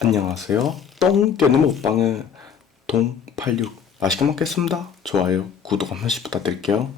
안녕하세요. 똥 뛰는 먹방은 동86 맛있게 먹겠습니다. 좋아요, 구독 한 번씩 부탁드릴게요.